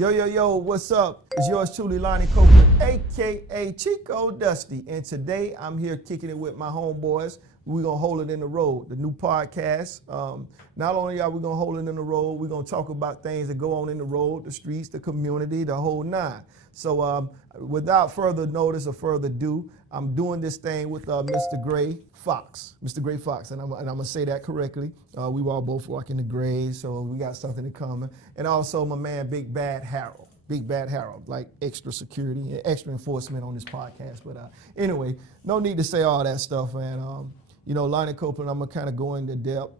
Yo, what's up? It's yours truly, Lonnie Copeland, aka Chico Dusti. And today I'm here kicking it with my homeboys. We're gonna hold it in the road, the new podcast. Not only are we gonna hold it in the road, we're gonna talk about things that go on in the road, the streets, the community, the whole nine. So without further notice or further ado, I'm doing this thing with Mr. Gray Fox, and I'm gonna say that correctly. We were all both walking the Grays, so we got something in common. And also my man, Big Bad Harold, like extra security and extra enforcement on this podcast. But anyway, no need to say all that stuff, man. Lonnie Copeland, I'm gonna kind of go into depth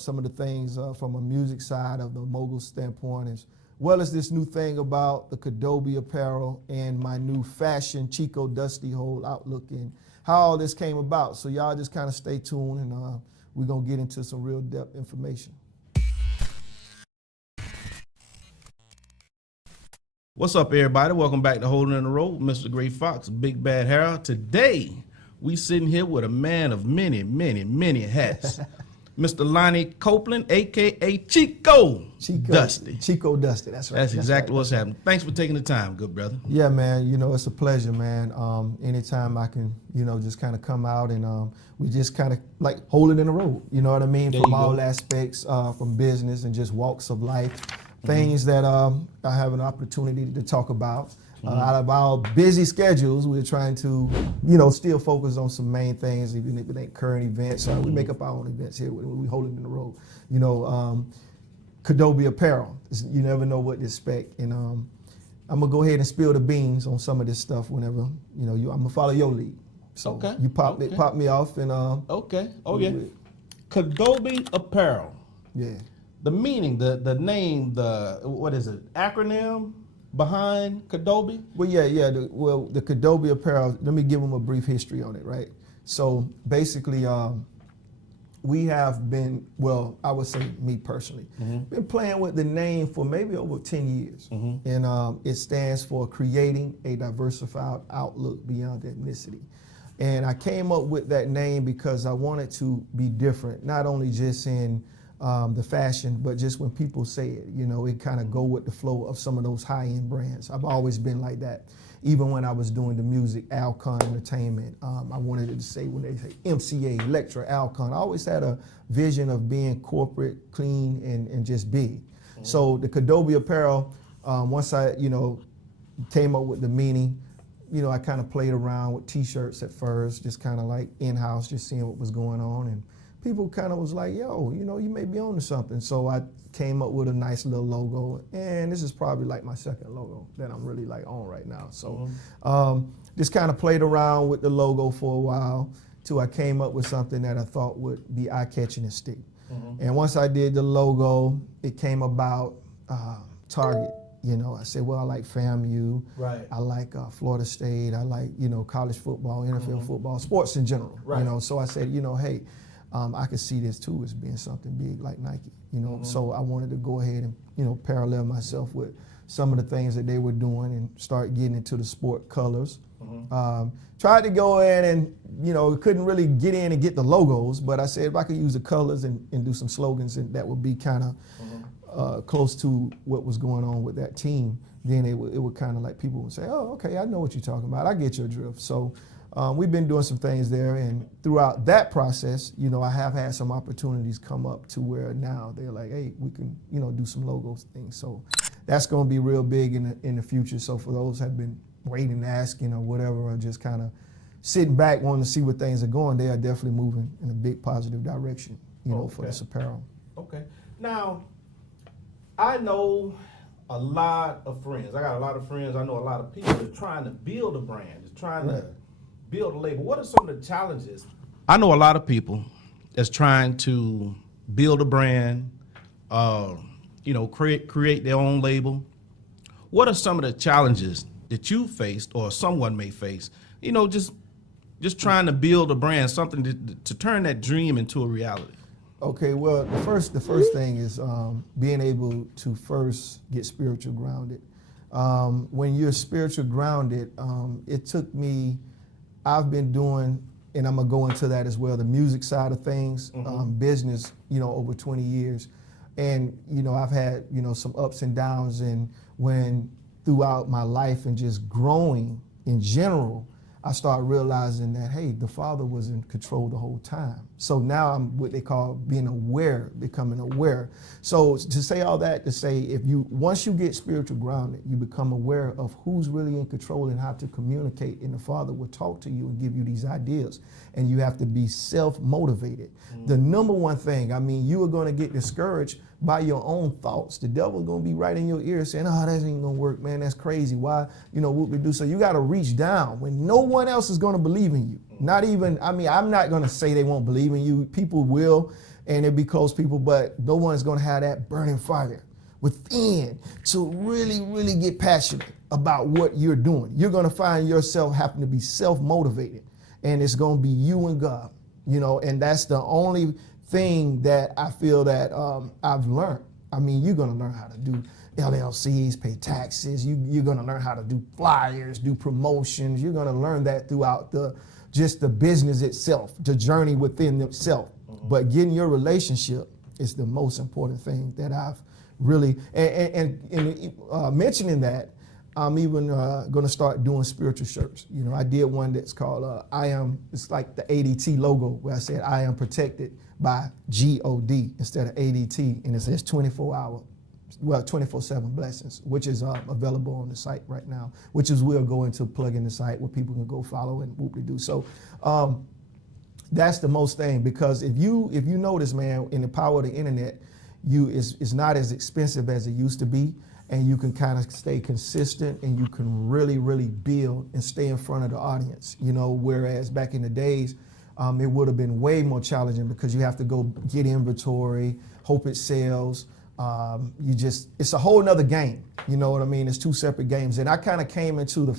some of the things from a music side of the mogul standpoint, as well as this new thing about the Kadobe Apparel and my new fashion Chico Dusti whole outlook and how all this came about. So y'all just kind of stay tuned, and we're gonna get into some real depth information. What's up, everybody? Welcome back to Holding in the Road, Mr. Gray Fox, Big Bad Harold. Today, we sitting here with a man of many hats, Mr. Lonnie Copeland, a.k.a. Chico Dusti. Chico Dusti, that's right. That's exactly what's happening. Thanks for taking the time, good brother. Yeah, man, it's a pleasure, man. Anytime I can, just kind of come out and we just kind of like hold it in the road, you know what I mean? From all aspects, from business and just walks of life. Things that I have an opportunity to talk about. Out of our busy schedules, we're trying to, still focus on some main things, even if it ain't current events. We make up our own events here. We hold it in the road. Kadobe Apparel. You never know what to expect. And I'm going to go ahead and spill the beans on some of this stuff whenever, I'm going to follow your lead. So okay. You pop me off and... Okay. Oh, yeah. Kadobe Apparel. Yeah. The meaning, the name, what is it, acronym behind Kadobe? Well, yeah. The Kadobe Apparel, let me give them a brief history on it, right? So basically, we have been, I would say me personally, been playing with the name for maybe over 10 years. And it stands for Creating a Diversified Outlook Beyond Ethnicity. And I came up with that name because I wanted to be different, not only just in the fashion, but just when people say it, it kind of go with the flow of some of those high-end brands. I've always been like that. Even when I was doing the music, Alcon Entertainment, I wanted it to say, when they say MCA, Electra, Alcon, I always had a vision of being corporate, clean, and just big. So the Kadobe Apparel, once I, came up with the meaning, I kind of played around with t-shirts at first, just kind of like in-house, just seeing what was going on. And people kind of was like, yo, you may be on to something. So I came up with a nice little logo. And this is probably like my second logo that I'm really like on right now. So just kind of played around with the logo for a while till I came up with something that I thought would be eye-catching and stick. And once I did the logo, it came about Target. I said, I like FAMU. Right. I like Florida State. I like, college football, NFL football, sports in general. Right. So I said, hey, I could see this too as being something big like Nike, So I wanted to go ahead and, parallel myself with some of the things that they were doing and start getting into the sport colors. Tried to go in and, couldn't really get in and get the logos, but I said if I could use the colors and do some slogans and that would be kind of close to what was going on with that team, then it would kind of like people would say, oh, okay, I know what you're talking about. I get your drift. So we've been doing some things there, and throughout that process, I have had some opportunities come up to where now they're like, hey, we can, do some logos things. So that's going to be real big in the future. So for those who have been waiting, asking, or whatever, or just kind of sitting back wanting to see where things are going, they are definitely moving in a big positive direction, for this apparel. Okay. Now, I know a lot of friends. I got a lot of friends. I know a lot of people that are trying to build a brand, trying to build a label. What are some of the challenges? I know a lot of people that's trying to build a brand, create their own label. What are some of the challenges that you faced or someone may face, just trying to build a brand, something to turn that dream into a reality? Okay, well, the first thing is being able to first get spiritual grounded. When you're spiritual grounded, it took me, I've been doing, and I'm gonna go into that as well, the music side of things, business, over 20 years. And, you know, I've had, you know, some ups and downs, and when throughout my life and just growing in general, I started realizing that, hey, the Father was in control the whole time. So now I'm what they call being aware, becoming aware. So to say all that, to say once you get spiritual grounded, you become aware of who's really in control and how to communicate, and the Father will talk to you and give you these ideas. And you have to be self-motivated. The number one thing, I mean, you are going to get discouraged by your own thoughts. The devil's going to be right in your ear saying, oh, that ain't going to work, man. That's crazy. Why, you know, what we do. So you got to reach down when no one else is going to believe in you. Not even, I mean, I'm not going to say they won't believe in you. People will, and it'll be close people, but no one's going to have that burning fire within to really, really get passionate about what you're doing. You're going to find yourself having to be self-motivated, and it's going to be you and God, you know, and that's the only thing that I feel that I've learned. I mean, you're going to learn how to do LLCs, pay taxes. You're going to learn how to do flyers, do promotions. You're going to learn that throughout just the business itself, the journey within itself. But getting your relationship is the most important thing that I've really, and mentioning that, I'm even going to start doing spiritual shirts. You know, I did one that's called it's like the ADT logo, where I said I am protected by God instead of ADT, and it says 24-7 blessings, which is available on the site right now, which is we'll go into plug in the site where people can go follow and whoop-de-doo. So that's the most thing, because if you notice, man, in the power of the internet, it's not as expensive as it used to be. And you can kind of stay consistent, and you can really, really build and stay in front of the audience, you know, whereas back in the days, it would have been way more challenging because you have to go get inventory, hope it sells. It's a whole nother game. You know what I mean? It's two separate games. And I kind of came into the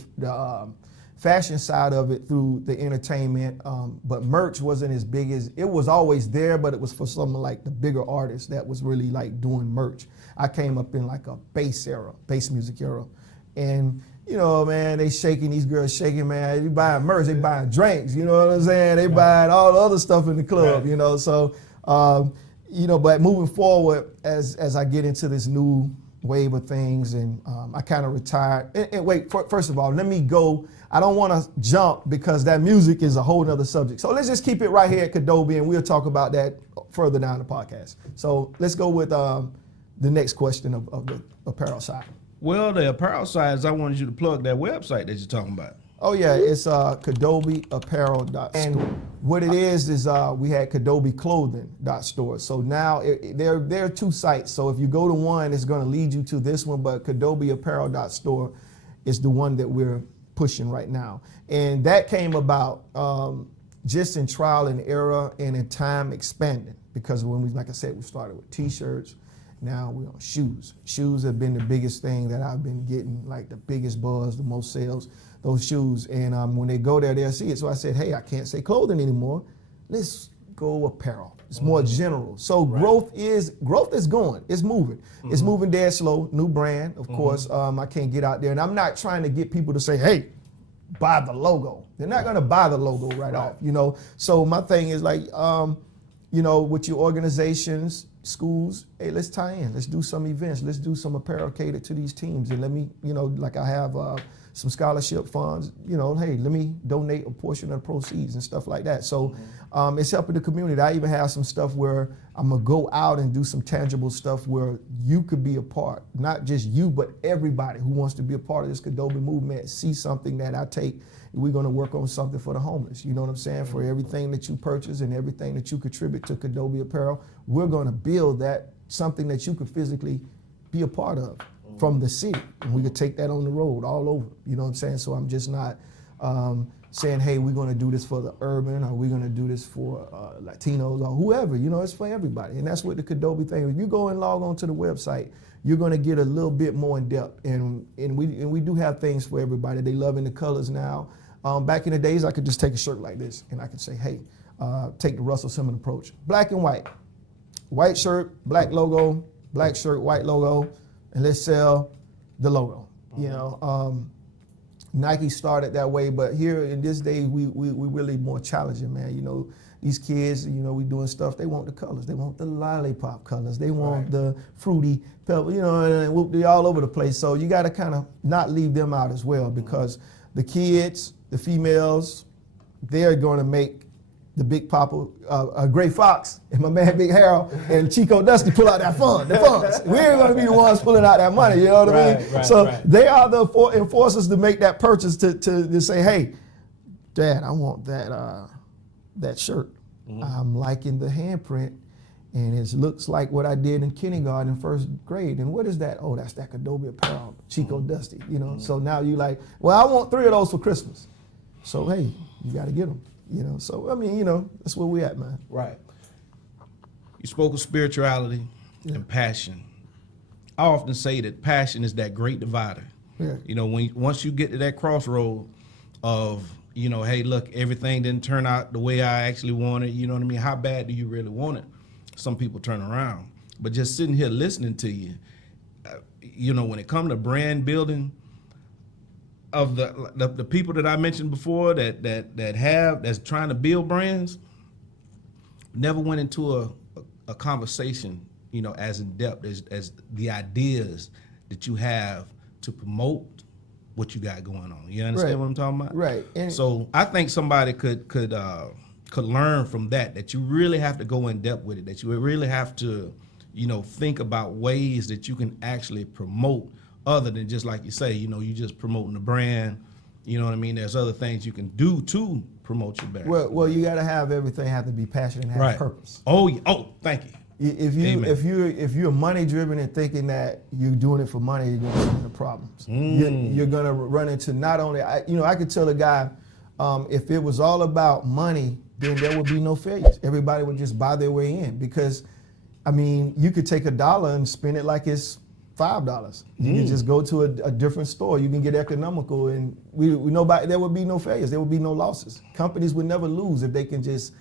fashion side of it through the entertainment, but merch wasn't as big as, it was always there, but it was for some of like the bigger artists that was really like doing merch. I came up in like a bass music era. And, you know, man, these girls shaking, man. They buying merch, they buying drinks, you know what I'm saying? They buying all the other stuff in the club, you know? So, you know, but moving forward, as I get into this new wave of things, and I kind of retired. And wait, first of all, let me go. I don't want to jump because that music is a whole nother subject. So let's just keep it right here at Kadobe, and we'll talk about that further down the podcast. So let's go with the next question of the apparel side. Well, the apparel side is I wanted you to plug that website that you're talking about. Oh yeah, it's KadobeApparel.store. And what it is we had KadobeClothing.store. So now there are two sites. So if you go to one, it's going to lead you to this one, but KadobeApparel.store is the one that we're pushing right now. And that came about just in trial and error, and in time expanding, because when we, like I said, we started with t-shirts. Now we're on shoes. Shoes have been the biggest thing that I've been getting, like the biggest buzz, the most sales, those shoes. And when they go there, they'll see it. So I said, hey, I can't say clothing anymore. Let's go apparel. It's more general. So growth is going. It's moving. It's moving dead slow. New brand, of course. I can't get out there. And I'm not trying to get people to say, hey, buy the logo. They're not going to buy the logo right off, you know. So my thing is like, you know, with your organizations, schools, hey, let's tie in. Let's do some events. Let's do some apparel catered to these teams. And let me, you know, like I have some scholarship funds, you know, hey, let me donate a portion of the proceeds and stuff like that. So it's helping the community. I even have some stuff where I'm going to go out and do some tangible stuff where you could be a part, not just you, but everybody who wants to be a part of this Kadobe movement, see something that I take. We're going to work on something for the homeless. You know what I'm saying? For everything that you purchase and everything that you contribute to Kadobe Apparel, we're going to build that something that you could physically be a part of from the city. And we could take that on the road all over. You know what I'm saying? So I'm just not saying, hey, we're going to do this for the urban, or we're going to do this for Latinos or whoever. You know, it's for everybody. And that's what the Kadobe thing. If you go and log on to the website, you're going to get a little bit more in depth. And we do have things for everybody. They loving the colors now. Back in the days, I could just take a shirt like this and I could say, hey, take the Russell Simmons approach. Black and white. White shirt, black logo, black shirt, white logo, and let's sell the logo. You know, Nike started that way, but here in this day, we really more challenging, man. You know, these kids, you know, we doing stuff, they want the colors. They want the lollipop colors. They want the fruity pebble, you know, and whoop, they all over the place. So you got to kind of not leave them out as well, because the kids, the females, they're going to make the Big Papa, Gray Fox, and my man Big Harold, and Chico Dusti pull out that the funds. We're going to be the ones pulling out that money, you know what I mean? So they are the enforcers to make that purchase to say, hey, Dad, I want that shirt. I'm liking the handprint, and it looks like what I did in kindergarten and first grade. And what is that? Oh, that's that Kadobe Apparel, Chico Dusti, you know? So now you like, well, I want 3 of those for Christmas. So, hey, you got to get them. You know, so I mean, you know, that's where we at, man. Right. You spoke of spirituality and passion. I often say that passion is that great divider. Yeah. You know, once you get to that crossroad of, you know, hey, look, everything didn't turn out the way I actually wanted. You know what I mean? How bad do you really want it? Some people turn around, but just sitting here listening to you, you know, when it comes to brand building, of the people that I mentioned before that's trying to build brands, never went into a conversation, you know, as in depth as the ideas that you have to promote what you got going on. You understand what I'm talking about? Right. And so I think somebody could learn from that you really have to go in depth with it, that you really have to, you know, think about ways that you can actually promote, other than just like you say, you know, you just promoting the brand. You know what I mean? There's other things you can do to promote your brand. Well, you got to have everything have to be passionate and have purpose. Oh, thank you. If you're money driven and thinking that you're doing it for money, you're going to run into problems. You're going to run into not only, I could tell a guy, if it was all about money, then there would be no failures. Everybody would just buy their way in, because, I mean, you could take $1 and spend it like it's $5. You can just go to a different store. You can get economical, and there would be no failures. There would be no losses. Companies would never lose if they can just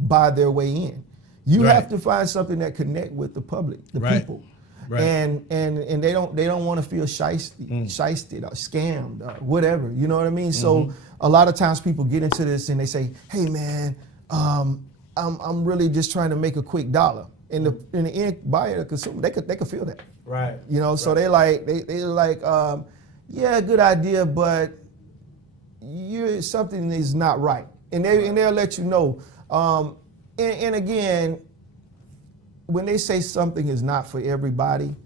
buy their way in. You have to find something that connect with the public, the people, and they don't want to feel shysted or scammed or whatever. You know what I mean? So a lot of times people get into this and they say, "Hey man, I'm really just trying to make a quick dollar." In the end, buyer, consumer, they could feel that. Right. You know, so they like, yeah, good idea, but something is not right. And they'll let you know. And again, when they say something is not for everybody,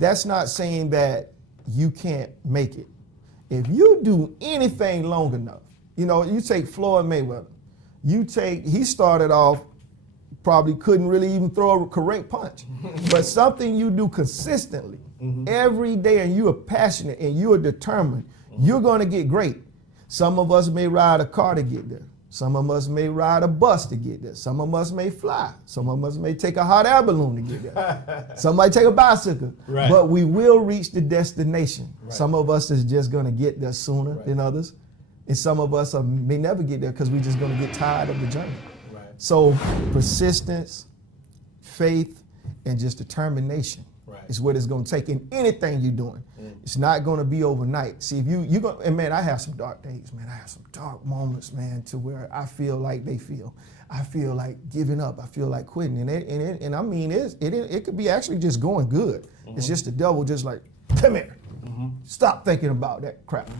that's not saying that you can't make it. If you do anything long enough, you know, you take Floyd Mayweather, he started off, probably couldn't really even throw a correct punch. But something you do consistently every day, and you are passionate and you are determined, you're going to get great. Some of us may ride a car to get there. Some of us may ride a bus to get there. Some of us may fly. Some of us may take a hot air balloon to get there. Some might take a bicycle. Right. But we will reach the destination. Right. Some of us is just going to get there sooner than others. And some of us may never get there because we're just going to get tired of the journey. So persistence, faith, and just determination is what it's going to take in anything you're doing. It's not going to be overnight. See, if you go, and man, I have some dark days, man. I have some dark moments, man, to where I feel like they feel. I feel like giving up. I feel like quitting. And I mean, it could be actually just going good. It's just the devil just like, come here. Stop thinking about that crap.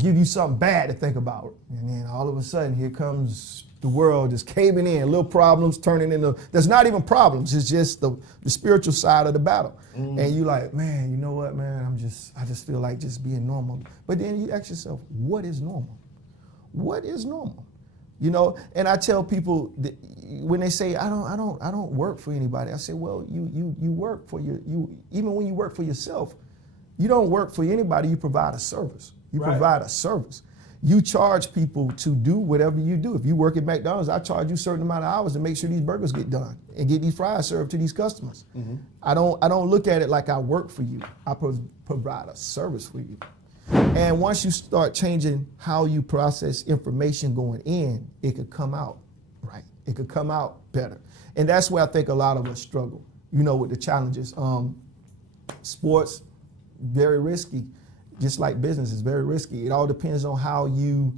Give you something bad to think about. And then all of a sudden, here comes the world just caving in, little problems turning into, there's not even problems, it's just the spiritual side of the battle. And you like, man, you know what, man, I just feel like just being normal. But then you ask yourself, what is normal? What is normal? You know, and I tell people that when they say, I don't work for anybody, I say, well, you work for even when you work for yourself, you don't work for anybody, you provide a service. You provide a service. You charge people to do whatever you do. If you work at McDonald's, I charge you a certain amount of hours to make sure these burgers get done and get these fries served to these customers. I don't look at it like I work for you. I provide a service for you. And once you start changing how you process information going in, it could come out right. It could come out better. And that's where I think a lot of us struggle, you know, with the challenges. Sports, very risky. Just like business is very risky. It all depends on how you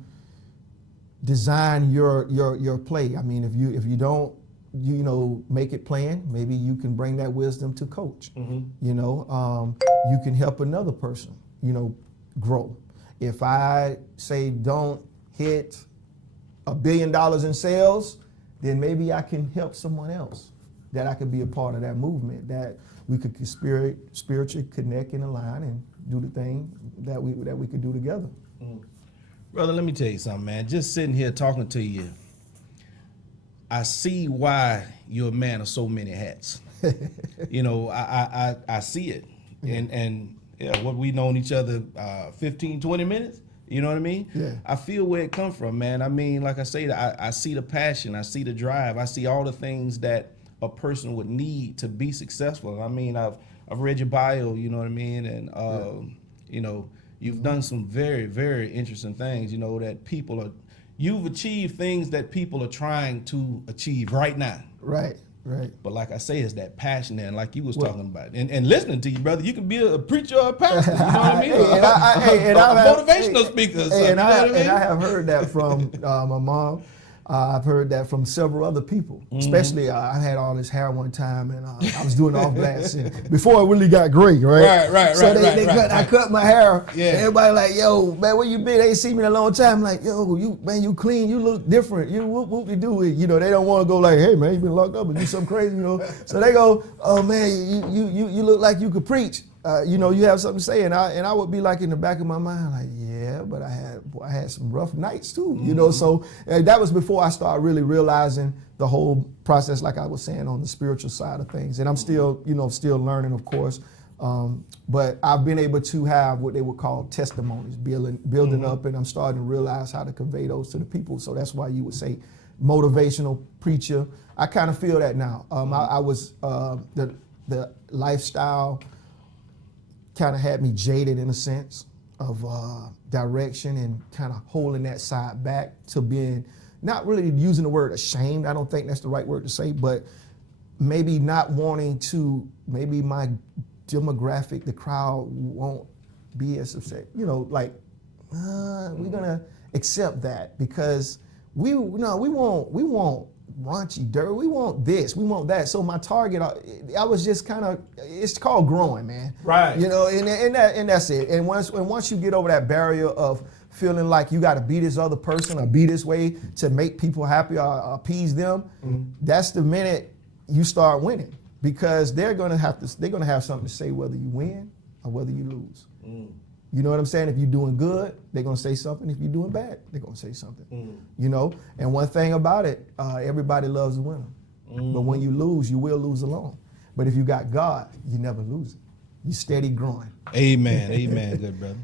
design your play. I mean, if you don't, make it plain, maybe you can bring that wisdom to coach. You can help another person, grow. If I say don't hit $1 billion in sales, then maybe I can help someone else, that I could be a part of that movement, that we could spiritually connect and align and do the thing that we could do together. Brother, let me tell you something, man. Just sitting here talking to you, I see why you're a man of so many hats. I see it. And what we known each other 15, 20 minutes, you know what I mean? Yeah. I feel where it come from, man. I mean, like I say, I see the passion, I see the drive, I see all the things that a person would need to be successful. I mean, I've read your bio, you know what I mean? And, you've done some very, very interesting things, that you've achieved things that people are trying to achieve right now. Right. But like I say, it's that passion there, and like you was talking about. And listening to you, brother, you can be a preacher or a pastor, you know what I mean? Motivational speaker. And I have heard that from my mom. I've heard that from several other people, especially I had all this hair one time, and I was doing off blast before it really got gray, right? Right. So I cut my hair. Yeah. And everybody like, yo, man, where you been? They ain't seen me in a long time. I'm like, yo, you clean, you look different. You whoop you do it. They don't want to go like, hey man, you been locked up and do something crazy, So they go, oh man, you look like you could preach. You have something to say, and I would be like in the back of my mind, like, yeah, but I had some rough nights too, So that was before I started really realizing the whole process, like I was saying, on the spiritual side of things. And I'm still, still learning, of course. But I've been able to have what they would call testimonies, building up, and I'm starting to realize how to convey those to the people. So that's why you would say motivational preacher. I kind of feel that now. I was the lifestyle kind of had me jaded in a sense of direction, and kind of holding that side back to being, not really using the word ashamed, I don't think that's the right word to say, but maybe not wanting to, maybe my demographic, the crowd won't be as upset, we're gonna accept that because we want raunchy dirt, we want this, we want that. So my target, I was just kind of, it's called growing, man. Right. And that's it. And once you get over that barrier of feeling like you got to be this other person or be this way to make people happy or appease them, that's the minute you start winning, because they're gonna have something to say whether you win or whether you lose. You know what I'm saying? If you're doing good, they're going to say something. If you're doing bad, they're going to say something. And one thing about it, everybody loves a winner. But when you lose, you will lose alone. But if you got God, you never lose it. You steady growing. Amen. Amen, good brother.